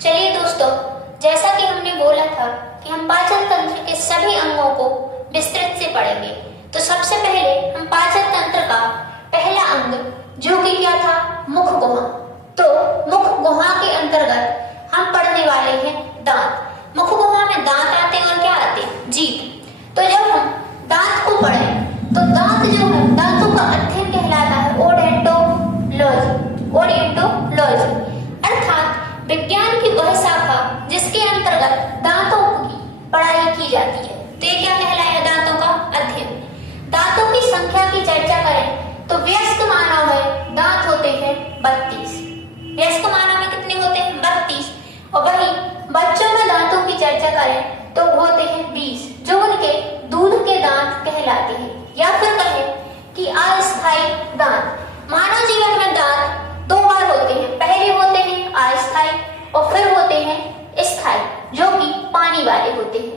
चलिए दोस्तों, जैसा कि हमने बोला था कि हम पाचन तंत्र के सभी अंगों को विस्तृत से पढ़ेंगे, तो सबसे पहले हम पाचन तंत्र का पहला अंग जो कि क्या था, मुख गुहा। तो मुख गुहा के अंतर्गत हम पढ़ने वाले हैं दांत। मुख गुहा में दांत आते हैं और क्या आते हैं, जीभ। तो जब हम दांत को पढ़ें तो दांत जो है, दांतों का अध्ययन कहलाता है ओडोंटोलॉजी, अर्थात विज्ञान की वह शाखा जिसके अंतर्गत दांतों की पढ़ाई की जाती है। तो ये क्या कहलाया, दांतों का अध्ययन। दांतों की संख्या की चर्चा करें तो वयस्क मानव में दांत होते हैं 32। वयस्क मानव में कितने होते हैं, 32। और वही बच्चों में दांतों की चर्चा करें तो होते हैं 20, जो उनके दूध के दांत कहलाते हैं। या फिर कहें कि अस्थायी दांत। मानव जीवन में दांत दो बार होते हैं, पहले होते हैं अस्थायी और फिर होते हैं स्थायी, जो कि पानी वाले होते हैं।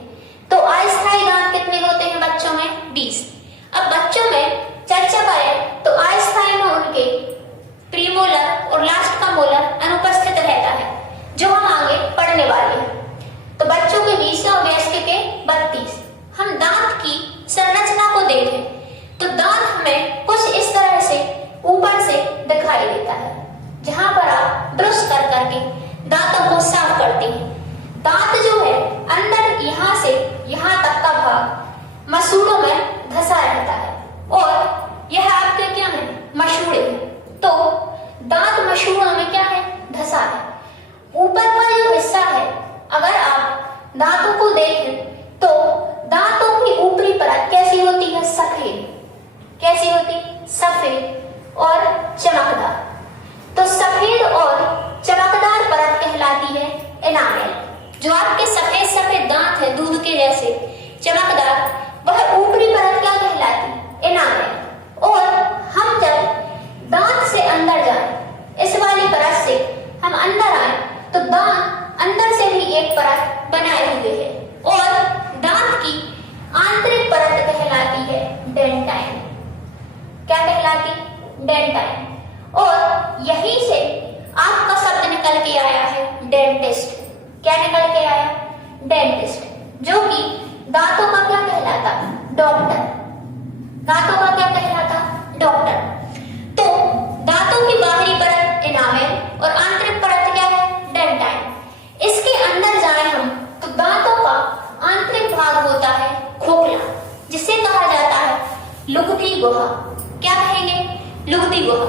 तो अस्थायी दांत कितने होते हैं बच्चों में, 20। अब बच्चों में चर्चा करें तो अस्थायी में उनके प्रीमोलर और लास्ट का मोलर अनुपस्थित रहता है, जो हम आगे पढ़ने वाले हैं। तो बच्चों के 20 और वयस्क के 32। हम दांत की संरचना को देखें तो दांत हमें कुछ इस तरह से ऊपर से दिखाई देता है, जहां पर आप ब्रश कर करके दांतों को साफ करते हैं। दांत जो है अंदर यहां से यहां तक का भाग मसूड़ों में धंसा रहता है और यह आपके क्या है, मसूड़े हैं। तो दांत मसूड़ों में क्या है, धंसा है। ऊपर का जो हिस्सा है, अगर आप दांतों को देखें तो दांतों की ऊपरी परत कैसी होती है, सफेद। कैसी होती, सफेद और चमकदार। तो सफेद और चमकदार परत कहलाती है एनामेल। जो आपके सफेद सफेद दांत है दूध के जैसे चमकदार, वह ऊपरी परत क्या कहलाती, एनामेल। और हम जब दांत से अंदर जाएं, इस वाली परत से हम अंदर आए तो दांत अंदर से भी एक परत बनाए हुए है और दांत की आंतरिक परत कहलाती है डेंटाइन। क्या कहलाती, डेंटाइन। और यहीं से आपका शब्द निकल के आया है डेंटिस्ट। क्या निकल के आया, डेंटिस्ट, जो कि दांतों का क्या कहलाता, डॉक्टर। दांतों का क्या कहलाता, डॉक्टर। तो दांतों की बाहरी परत एनामेल और आंतरिक परत क्या है, डेंटाइन। इसके अंदर जाए हम तो दांतों का आंतरिक भाग होता है खोखला, जिसे कहा जाता है लुगदी गुहा। क्या कहेंगे, लुगदी गुहा।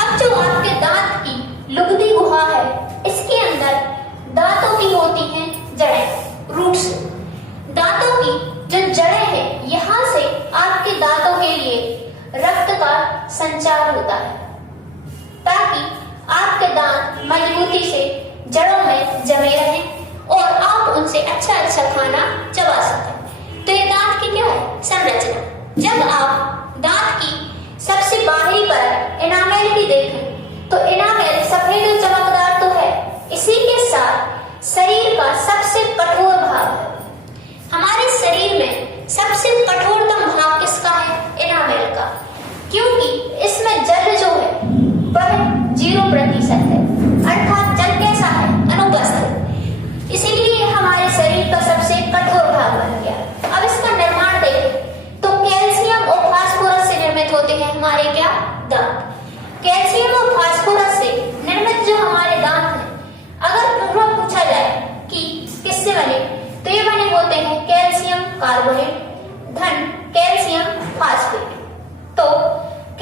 अब जो आपके दांत की लुगदी गुहा है, इसके अंदर दांतों की होती हैं जड़ें, रूट्स। दांतों की जो जड़ें हैं, यहां से आपके दांतों के लिए रक्त का संचार होता है, ताकि आपके दांत मजबूती से जड़ों में जमे रहें और आप उनसे अच्छा अच्छा खाना चबा सकें। तो ये दांत की क्या है, संरचना। जब आप दांत की सबसे बाहरी परत एनामेल की देखें तो एनामेल सफेद और चमकदार तो है, इसी के साथ शरीर का सबसे कठोर भाग है। हमारे शरीर में सबसे कठोरतम भाग किसका है, एनामेल का, क्योंकि इसमें जल जो है वह 0% है, अर्थात जल कैसा है, अनुपस्थित। इसीलिए हमारे शरीर का सबसे कठोर भाग बन गया। अब इसका निर्माण देखें तो कैल्शियम और फास्फोरस से निर्मित होते हैं हमारे क्या, दांत। कैल्शियम और फास्फोरस से निर्मित जो हमारे दांत हैं, अगर पूर्व पूछा जाए कि किससे बने, तो ये बने होते हैं कैल्शियम कार्बोनेट धन कैल्शियम फास्फेट। तो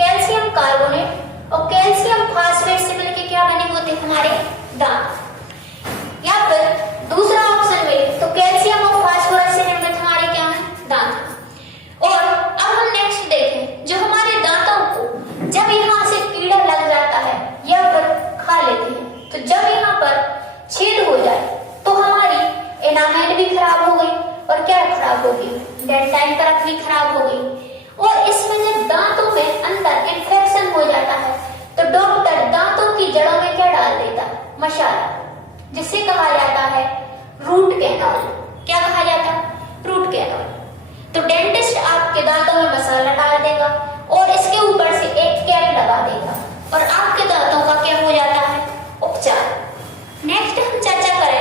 कैल्शियम कार्बोनेट और कैल्शियम फास्फेट से मिलकर क्या बने होते हैं हमारे दांत। या फिर दूसरा ऑप्शन में तो कैल्शियम और फास्फोरस से निर्मित हमारे क्या है, दांत। और अब हम नेक्स्ट देखें, जो हमारे दांतों को जब यहाँ से कीड़ा लग जाता है या फिर खा लेते हैं, तो जब यहाँ पर छेद हो जाए तो हमारी एनामेल भी खराब हो गई और क्या खराब हो गई, डेंटाइन परत भी खराब हो गई। और इसमें जब दांतों में अंदर इन्फेक्शन हो जाता है तो डॉक्टर दांतों की जड़ों में क्या डाल देता, मसाला, जिसे कहा जाता है रूट कैनाल। क्या कहा जाता, रूट कैनाल। तो डेंटिस्ट आपके दांतों में मसाला डाल देगा और इसके ऊपर से एक कैप लगा देगा और आपके दांतों का क्या हो जाता है, उपचार। नेक्स्ट हम चर्चा करें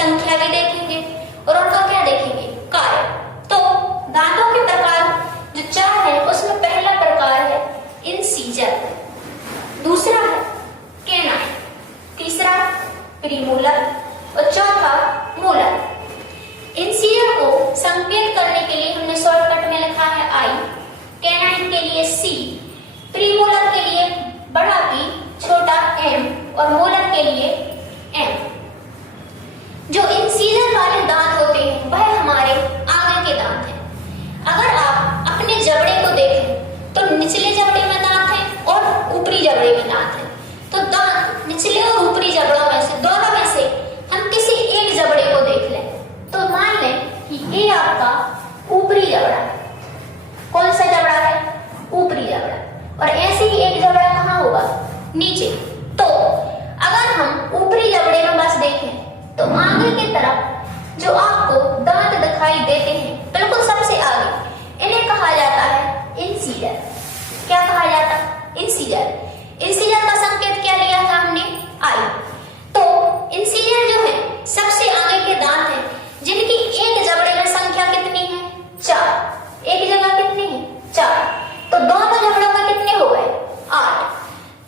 संख्या भी देखेंगे और उनका क्या देखेंगे, कार्य। तो दांतों के प्रकार जो 4 है उसमें पहला प्रकार है इंसीजर, दूसरा है कैनाइन, तीसरा प्रीमोलर और चौथा मोलर। इंसीजर को संकेत करने के लिए हमने शॉर्टकट में लिखा है आई, कैनाइन के लिए सी, प्रीमोलर के लिए बड़ा पी छोटा एम और मोलर के लिए एम। जो इंसीजर वाले दांत होते हैं वह हमारे आगे के दांत हैं। अगर आप अपने जबड़े को देखें तो निचले जबड़े में दांत है और ऊपरी जबड़े में दांत है। तो दांत निचले और ऊपरी जबड़ों में से, दोनों में से हम किसी एक जबड़े को देख लें तो मान लें कि ये आपका ऊपरी जबड़ा है। कौन सा जबड़ा है, ऊपरी जबड़ा। और ऐसे ही एक जबड़ा कहाँ होगा, नीचे। तो अगर हम ऊपरी जबड़े में बस देखें तो आगे की तरफ जो आपको दांत दिखाई देते हैं बिल्कुल सबसे आगे, इन्हें कहा जाता है इंसीजर। क्या कहा जाता है, इंसीजर। इंसीजर का संकेत क्या लिया था हमने, आई। तो इंसीजर जो है सबसे आगे के दांत हैं जिनकी एक जबड़े में संख्या कितनी है, 4। एक जगह कितनी है, 4। तो दोनों जबड़ों में कितने हो गए, 8।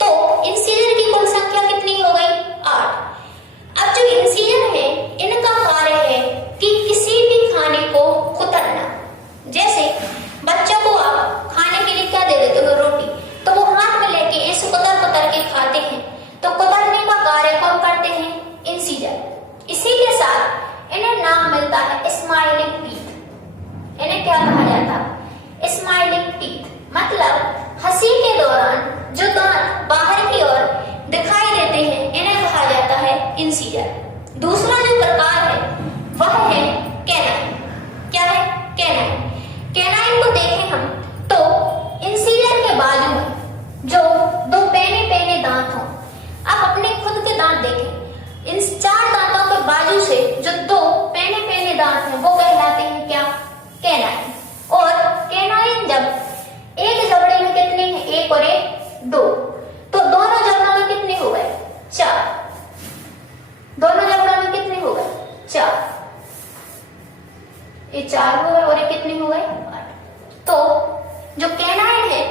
तो इंसीजर की कुल संख्या कितनी हो गई, 8। अब जो इंसीजर है इनका कार्य है कि किसी भी खाने को कुतरना। जैसे बच्चों को आप खाने के लिए क्या दे देते हो, रोटी, तो वो हाथ में लेके ऐसे कुतर कुतर के खाते हैं। तो कुतरने का कार्य कौन करते हैं, इंसीजर। इसी के साथ इन्हें नाम मिलता है स्माइलिंग टीथ। इन्हें क्या कहा जाता, स्माइलिंग टीथ। मतलब हंसी के दौरान जो दांत बाहर की ओर दिखाई देते हैं इन्हें कहा जाता है इंसीजर। दूसरा जो प्रकार है वह है कैनाइन। क्या है, कैनाइन। कैनाइन को देखें हम तो इंसीजर के बाजू में जो 2 पैने पैने दांत हों, आप अपने खुद के दांत देखें, इन 4 दांतों के बाजू से जो 2 पैने पैने दांत हैं वो कहलाते हैं क्या, कैनाइन। और कैनाइन जब एक जबड़े में कितने हैं, 1 और 1 2, तो दोनों जबड़ों में कितने हो गए, 4। दोनों जबड़ों में कितने हो गए, 4। ये 4 हो गए और ये कितने हो गए, 8। तो जो कैनाइन है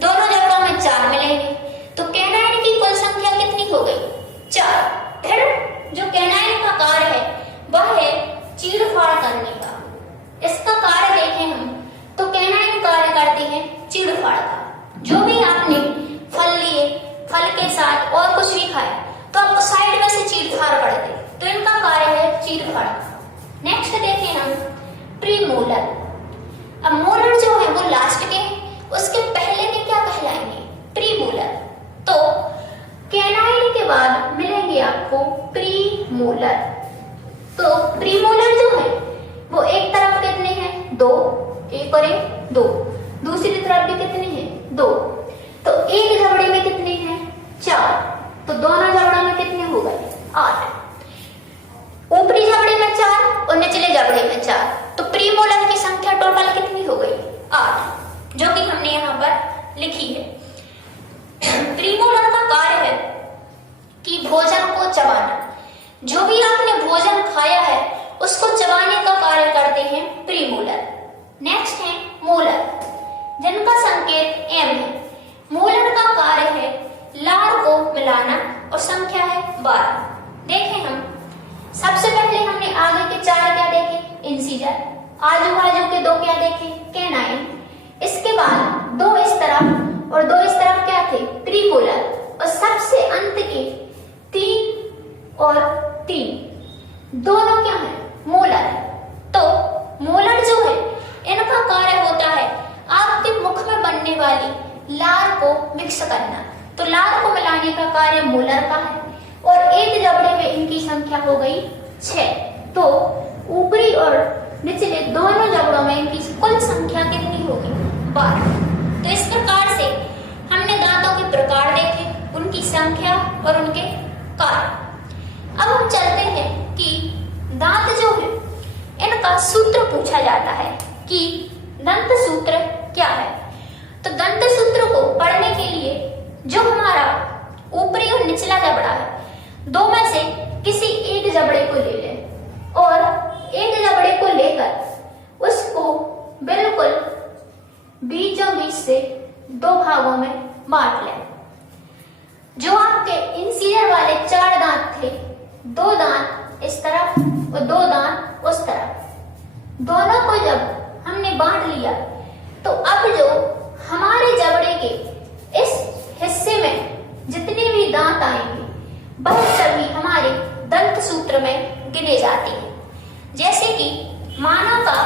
दोनों जबड़ों में 4 मिलेंगे। तो कैनाइन की कुल संख्या कितनी हो गई, 4। फिर जो कैनाइन का कार्य है वह है चीड़-फाड़ करने का। इसका कार्य देखें हम तो कैनाइन कार्य करती है चीड़-फाड़ का। जो भी आपने फल लिए, फल के साथ और कुछ भी खाया तो आपको साइड में से चीड़-फाड़ पड़ते, तो इनका कार्य है चीड़-फाड़। नेक्स्ट देखें हम प्रीमोलर। अब मोलर जो है वो लास्ट के, उसके पहले के क्या कहलाएंगे, प्रीमोलर। तो कैनाइन के बाद मिलेंगे आपको प्रीमोलर। तो प्रीमोलर जो है वो एक तरफ कितने हैं, 2, 1 और 1 2, दूसरी तरफ भी कितने हैं, 2। तो एक जबड़े में कितने हैं, 4। तो दोनों जबड़ों में कितने हो गए, 8। ऊपरी जबड़े में 4 और निचले जबड़े में 4। तो प्रीमोलर की संख्या टोटल कितनी हो गई, 8, जो कि हमने यहाँ पर लिखी है। प्रीमोलर का कार्य है कि भोजन को चबाना। जो भी आपने भोजन खाया है उसको चबाने का कार्य करते हैं प्रीमोलर। नेक्स्ट है मोलर, जिनका संकेत एम है। मोलर का कार्य है लार को मिलाना और संख्या है 12। देखें हम सबसे पहले हमने आगे के 4 क्या देखे, इंसीजर। आजू बाजू के 2 क्या देखे, कैनाइन। इसके बाद 2 इस तरफ और 2 इस तरफ क्या थे, प्रीमोलर। और सबसे अंत के 3 और 3 दोनों क्या है, मोलर। तो मोलर जो है इनका कार्य होता है आपके मुख में बनने वाली लार को मिक्स करना। तो लार को मिलाने का कार्य मोलर का है। और एक जबड़े में इनकी संख्या हो गई 6। तो ऊपरी और निचले दोनों जबड़ों में इनकी कुल संख्या कितनी होगी, 12। तो इस प्रकार से हमने दांतों के प्रकार देखे, उनकी संख्या और उनके कार्य। अब हम चलते हैं कि दांत जो है इनका सूत्र पूछा जाता है कि दंत सूत्र क्या है। तो दंत सूत्र को पढ़ने के लिए जो हमारा ऊपरी और निचला जबड़ा है, 2 में से किसी एक जबड़े को ले लें। से दो भागों में बांट लें। जो आपके इंसीजर वाले 4 दांत थे, 2 दांत इस तरफ और 2 दांत उस तरफ, दोनों को जब हमने बांट लिया तो अब जो हमारे जबड़े के इस हिस्से में जितने भी दांत आएंगे वह सभी हमारे दंत सूत्र में गिने जाते हैं। जैसे कि मानव का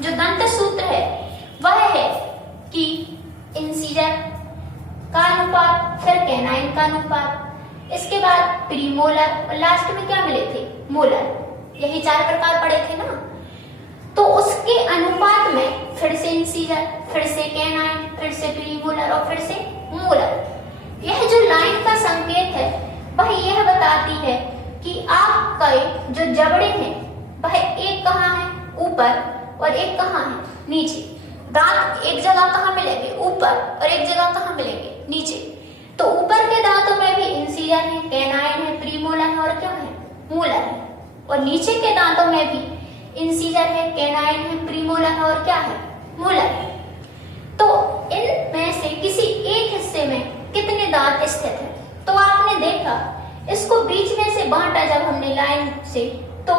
जो दंत सूत्र है वह है कि इंसीजर का अनुपात, फिर कैनाइन का अनुपात, इसके बाद प्रीमोलर और लास्ट में क्या मिले थे, मोलर। यही 4 प्रकार पड़े थे ना। तो उसके अनुपात में फिर से इंसीजर, फिर से कैनाइन, फिर से प्रीमोलर और फिर से मोलर। यह जो लाइन का संकेत है वह यह बताती है कि आपका जो जबड़े हैं वह एक कहाँ है, ऊपर, और एक कहाँ है, नीचे। दांत एक जगह कहाँ मिलेंगे, ऊपर, और एक जगह कहाँ मिलेंगे, नीचे। तो ऊपर के दांतों में भी इंसीजर है, कैनाइन है, प्रीमोलर है और क्या है, मोलर है। और नीचे के दांतों में भी इंसीजर है, कैनाइन है, प्रीमोलर है और क्या है, मोलर है। तो इनमें से किसी एक हिस्से में कितने दांत स्थित हैं? तो आपने देखा इसको बीच में से बांटा जब हमने लाइन से, तो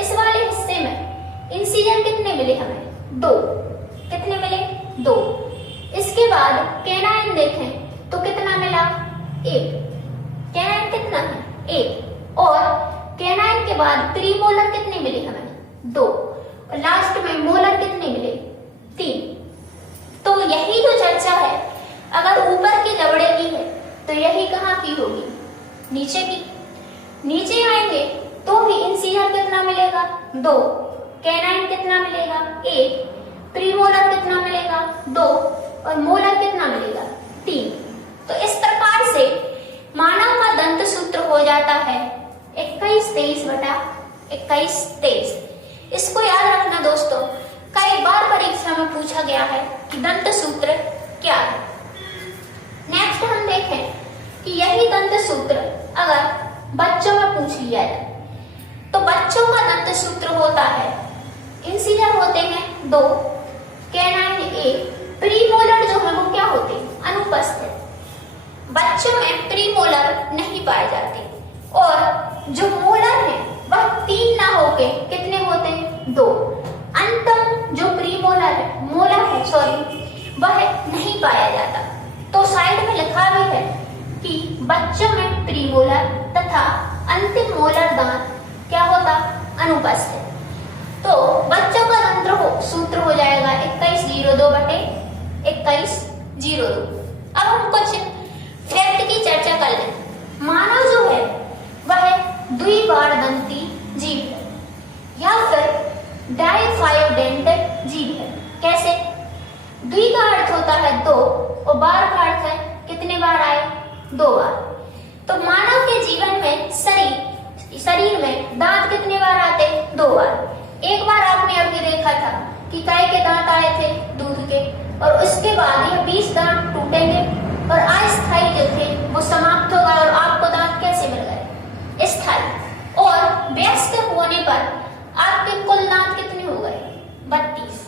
इस वाले हिस्से में इंसीजर कितने मिले हमें, 2। कितने मिले, 2। इसके बाद कैनाइन देखें तो कितना मिला, 1। कैनाइन कितना है, 1। और कैनाइन के बाद प्रीमोलर कितने मिले हमें, 2। और लास्ट में मोलर कितने मिले, 3। तो यही जो चर्चा है अगर ऊपर के जबड़े की है तो यही कहाँ की होगी, नीचे की। नीचे आएंगे तो भी इंसीजर कितना मिलेगा, 2। कैनाइन कितना मिलेगा, 1। प्रीमोलर कितना मिलेगा, 2। और मोलर कितना मिलेगा, 3। तो इस प्रकार से मानव का दंत सूत्र हो जाता है 21-23 बटा 21-23। इसको याद रखना दोस्तों, कई बार परीक्षा में पूछा गया है कि दंत सूत्र क्या है। नेक्स्ट हम देखें कि यही दंत सूत्र अगर बच्चों में पूछ लिया जाए तो बच्चों का दंत सूत्र होता है, इंसीजर होते हैं 2, कैनाइन 1, प्रीमोलर जो है वो क्या होते हैं, अनुपस्थित। बच्चों में प्रीमोलर नहीं पाए जाते और जो मोलर है वह 3 ना होके कितने होते हैं, 2। अंतम जो प्रीमोलर है, मोलर है सॉरी, वह नहीं पाया जाता। तो साइड में लिखा भी है कि बच्चों में प्रीमोलर तथा अंतिम मोलर दांत क्या होता, अनुपस्थित। तो बच्चों का दंत सूत्र हो जाएगा 2102 बटे 2102। अब हम कुछ फैक्ट की चर्चा कर लें। मानव जो है वह द्विबारदंती जीव है या फिर डाई-5 जीव है। कैसे? द्वि का अर्थ होता है 2 और बार का अर्थ है कितने बार आए, 2 बार। तो मानव के जीवन में शरीर में दांत कितने बार आते, 2 बार। एक बार आपने अभी देखा था कि गाय के दांत आए थे दूध के, और उसके बाद ये 20 दांत टूटेंगे और अस्थायी जो थे वो समाप्त हो गए और आपको दांत कैसे मिल गए, स्थायी। और वयस्क होने पर आपके कुल दांत कितने हो गए, 32।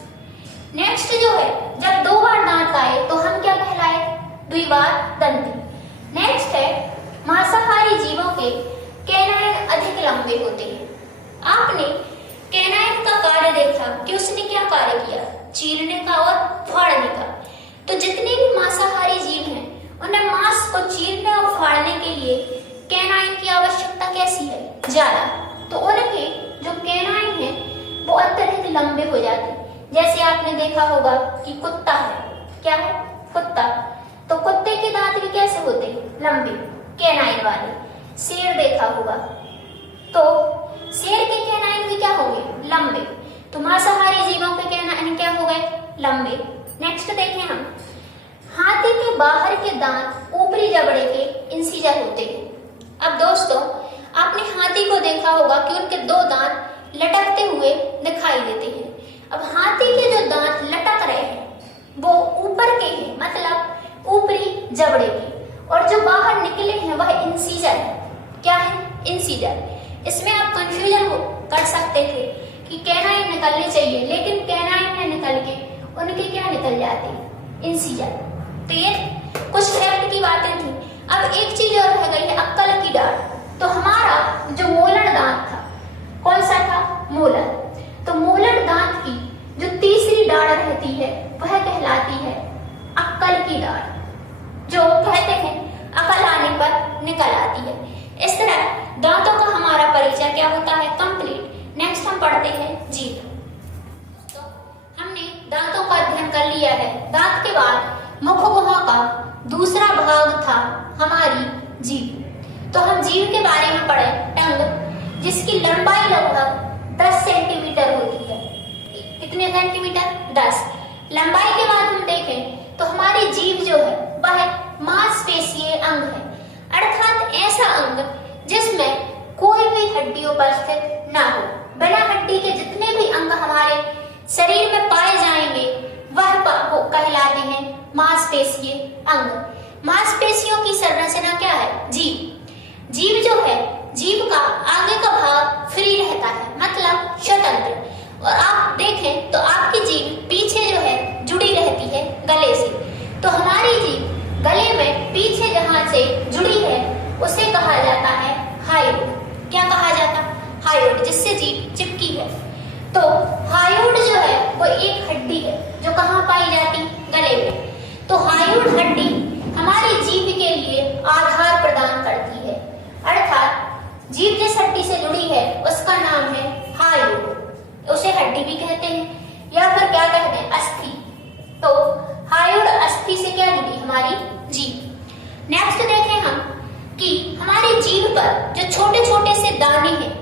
नेक्स्ट जो है जब 2 बार दांत आए तो हम क्या कहलाए, द्विबारदंती। नेक्स्ट है मांसाहारी जीवों के कैनाइन अधिक लंबे होते हैं। आपने कैनाइन का कार्य देखा कि उसने क्या कार्य किया, चीरने का और फाड़ने का। तो जितने भी मांसाहारी जीव हैं उन्हें मांस को चीरने और फाड़ने के लिए कैनाइन की आवश्यकता कैसी है, ज्यादा। तो उनके जो कैनाइन है वो अत्यधिक लंबे हो जाते हैं। जैसे आपने देखा होगा कि कुत्ता है, क्या है, कुत्ता। तो कुत्ते के दांत भी कैसे होते हैं, लंबे, कैनाइन वाले। शेर देखा होगा तो शेर के कैनाइन भी क्या हो गए, लंबे। तो मांसाहारी जीवों के कैनाइन क्या हो गए, लंबे। नेक्स्ट देखें हम, हाथी के बाहर के दांत ऊपरी जबड़े के इंसीजर होते हैं। अब दोस्तों आपने हाथी को देखा होगा कि उनके 2 दांत लटकते हुए दिखाई देते हैं। अब हाथी के जो दांत लटक रहे हैं वो ऊपर के हैं, मतलब ऊपरी जबड़े के, और जो बाहर निकले हैं वह इंसीजर है। क्या है, इंसीजर। इसमें आप कंफ्यूजन कर सकते थे कि कैनाइन निकलने चाहिए, लेकिन कैनाइन न निकल के उनके क्या निकल जाते, इंसिजन। तो ये कुछ फैक्ट की बातें थी। अब एक चीज और रह गई है, अक्कल की डाढ़। तो हमारा जो मोलर दांत था, कौन सा था? मोलर। तो मोलर दांत की जो तीसरी डाढ़ रहती है वह कहलाती है अक्कल की डाढ़, जो कहते हैं अकल आने पर निकल आती है। इस तरह दांतों का हमारा परिचय क्या होता है? कंप्लीट। नेक्स्ट हम पढ़ते हैं जीभ। तो हमने दांतों का अध्ययन कर लिया है। दांत के बाद मुख गुहा का दूसरा भाग था हमारी जीभ। तो हम जीभ के बारे में पढ़े, टंग, जिसकी लंबाई लगभग 10 सेंटीमीटर होती है। कितने सेंटीमीटर? 10। लंबाई के बाद हम देखें तो हमारी जीभ जो है वह मांसपेशीय अंग है, अर्थात ऐसा अंग जिसमें कोई भी हड्डी उपस्थित ना हो। बिना हड्डी के जितने भी अंग हमारे शरीर में पाए जाएंगे वह कहलाते हैं मांसपेशीय अंग। मांसपेशियों की संरचना क्या है? जीभ। जीभ जो है, जीभ का आगे का भाग फ्री रहता है, मतलब स्वतंत्र। और आप देखें तो आपकी जीभ पीछे जो है जुड़ी रहती है गले से। तो हमारी जीभ गले में पीछे जहां से जुड़ी है उसे कहा जाता है हायोड। क्या कहा जाता? हायोड, जिससे जीभ चिपकी है। तो हायोड जो है वो एक हड्डी है जो कहाँ पाई जाती? गले में। तो हायोड हड्डी हमारी जीभ के लिए आधार प्रदान करती है, अर्थात जीभ जिस हड्डी से जुड़ी है उसका नाम है हायोड। उसे हड्डी भी कहते हैं या फिर क्या कहते हैं? अस्थि। तो हायोड अस्थि से क्या जुड़ी? हमारी जीभ। नेक्स्ट देखें हम कि हमारी जीभ पर जो छोटे छोटे से दाने हैं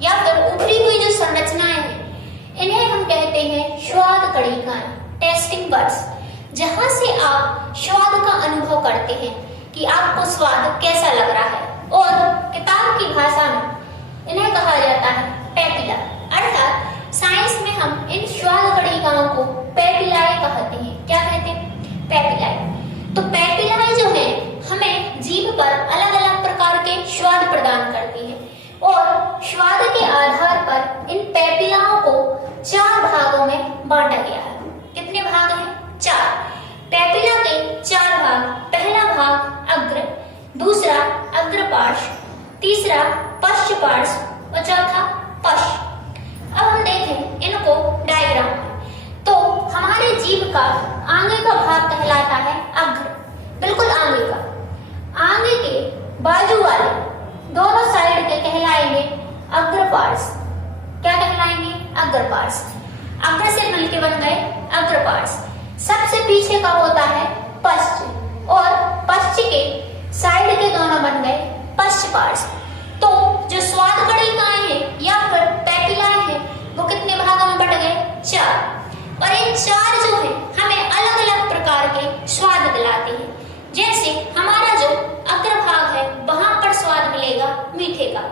या फिर उभरी हुई जो संरचनाएं हैं, इन्हें हम कहते हैं स्वाद कणिकाएं, टेस्टिंग बड्स, जहां से आप स्वाद का अनुभव करते हैं कि आपको स्वाद कैसा लग रहा है। और किताब की भाषा में इन्हें कहा जाता है पैपिला, अर्थात साइंस में हम इन स्वाद कणिकाओं को पैपिलाए कहते हैं। क्या कहते हैं? पैपिलाए। तो पैपिलाए जो है हमें जीभ पर अलग अलग प्रकार के स्वाद प्रदान करती है, और स्वाद के आधार पर इन पैपिलाओं को 4 भागों में बांटा गया है। कितने भाग हैं? 4। पैपिला के 4 भाग। पहला भाग अग्र, दूसरा अग्रपार्श्व, तीसरा पश्च पार्श्व और चौथा पश्च। अब हम देखें इनको डायग्राम में। तो हमारे जीभ का आगे का भाग कहलाता है अग्र, बिल्कुल आगे का। आगे के बाजू वाले दोनों साइड के कहलाएंगे अग्रपार्श्व। क्या कहलाएंगे? अग्रपार्श्व। अग्र से मिलके बन गए अग्रपार्श्व। सबसे पीछे का होता है पश्च, और पश्च के साइड के दोनों बन गए पश्च पार्श्व। तो जो स्वाद कणिकाएं हैं या फिर पैपिलाएं हैं वो कितने भागों में बट गए? 4। और इन 4 जो है हमें अलग अलग प्रकार के स्वाद दिलाते हैं। जैसे हमारा जो अग्रभाग है वहां पर स्वाद मिलेगा मीठे का।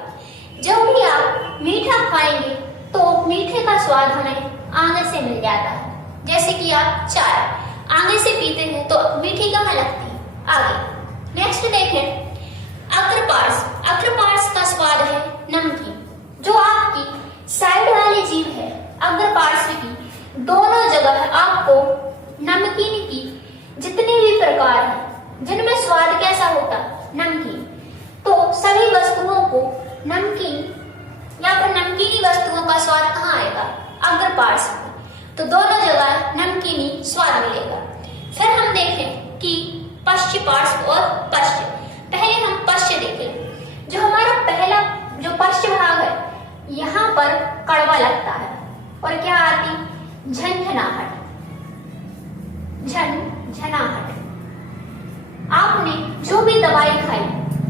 जब भी आप मीठा खाएंगे तो मीठे का स्वाद हमें आगे से मिल जाता है। जैसे कि आप चाय आगे से पीते हैं तो मीठी कहाँ लगती है? आगे। नेक्स्ट देखें अग्रपार्श्व। अग्रपार्श्व का स्वाद है नमकीन। जो आपकी साइड वाली जीभ है अग्रपार्श्व की, दोनों जगह आपको नमकीन की जितने भी प्रकार हैं जिनमें स्वाद कैसा होता? नमकीन। तो सभी वस्तुओं को नमकीन या फिर नमकीनी वस्तुओं का स्वाद कहाँ आएगा? अग्रपार्श्व में। तो दोनों जगह नमकीनी स्वाद मिलेगा। फिर हम देखें कि पश्च पार्श्व और पश्च। पहले हम पश्च देखें। जो हमारा पहला जो पश्च भाग है यहाँ पर कड़वा लगता है और क्या आती? झंझनाहट। झंझनाहट। आपने जो भी दवाई खाई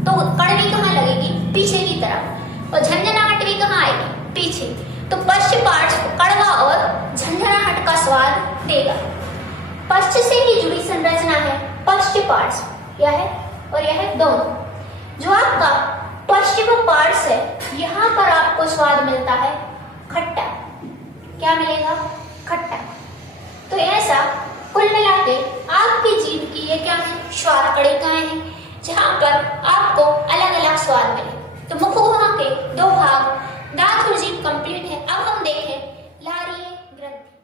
तो कड़वी कहाँ लगेगी? पीछे की तरफ। और झंझनाहट भी कहाँ आएगी? पीछे। तो पश्च पार्श्व कड़वा और झंझनाहट का स्वाद देगा। पश्च से ही जुड़ी संरचना है पश्च पार्श्व। यह है और यह दोनों। जो आपका पश्चिम पार्श्व है यहाँ पर आपको स्वाद मिलता है खट्टा। क्या मिलेगा? खट्टा। तो ऐसा कुल मिला के आपकी जीभ की ये क्या है? स्वाद कणिकाएं हैं जहां पर आपको अलग अलग स्वाद मिले। तो मुख गुहा के 2 भाग दांत और जीभ कंप्लीट है। अब हम देखें लारीय ग्रंथि।